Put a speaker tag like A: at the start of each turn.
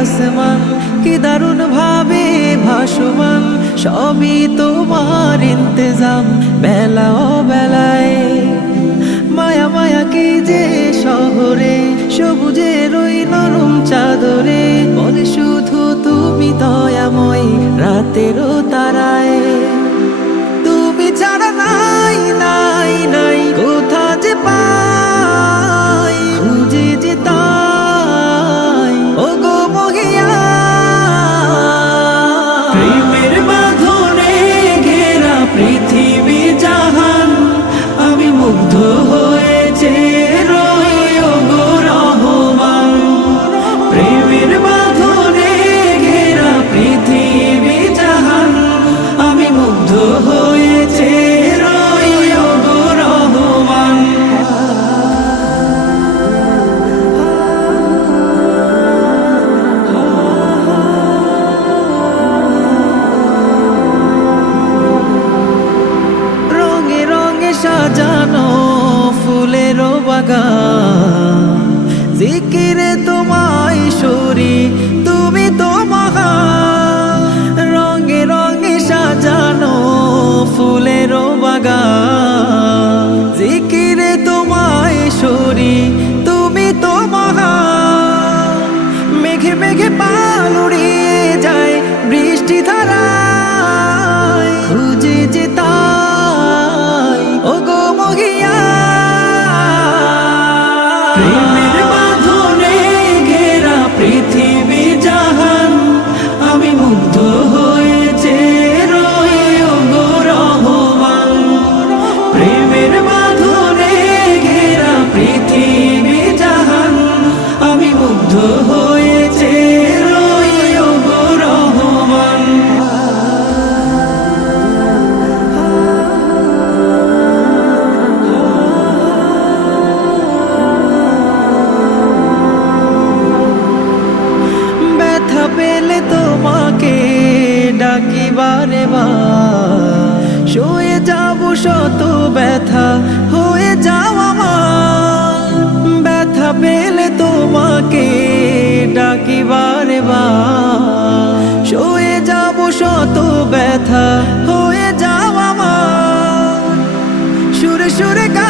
A: আসমান কি দারুণ ভাবে ভাসমান সবই তোমার ইন্তজাম বেলা ও বেলায় মায়া মায়া কি যে শহরে সবুজের ওই নরম চাদরে রাতেরও তারায়। বাগান জিকিরে তোমায় সরি, তুমি তো মহান রঙে রঙে সাজানো ফুলের বাগান জিকিরে তোমায় সরি, তুমি তো মহান মেঘে মেঘে পাল উড়িয়ে যায় বৃষ্টি ধারায় রে মা। শুয়ে যাব শত ব্যথা, হয়ে যাও আমার। ব্যথা পেলে তোমাকে ডাকিবারে বা শুয়ে যাব শত ব্যথা, হয়ে যাও আমার। সুরে সুরে গা